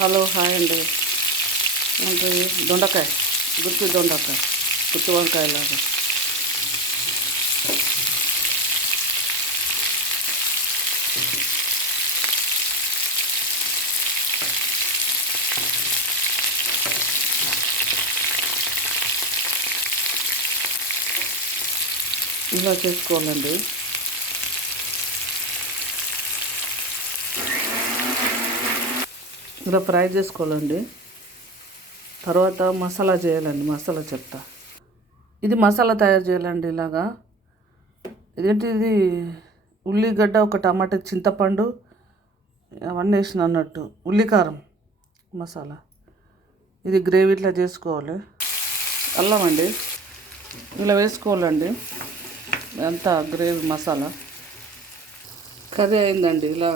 Hello hi అండి. అంటే దొండకాయ, దొండకాయ, గుత్తి వంకాయ లాగా ఇలా చేసుకోవాలండి. ఇలా ఫ్రై చేసుకోవాలండి. తర్వాత మసాలా చేయాలండి. మసాలా చెప్తా. ఇది మసాలా తయారు చేయాలండి. ఇలాగా ఇది ఉల్లిగడ్డ, ఒక టమాటా, చింతపండు అవన్నీ వేసిన అన్నట్టు, ఉల్లికారం మసాలా. ఇది గ్రేవీ ఇట్లా చేసుకోవాలి. అల్లం అండి ఇలా వేసుకోవాలండి. అంతా గ్రేవీ మసాలా కర్రీ అయిందండి. ఇలా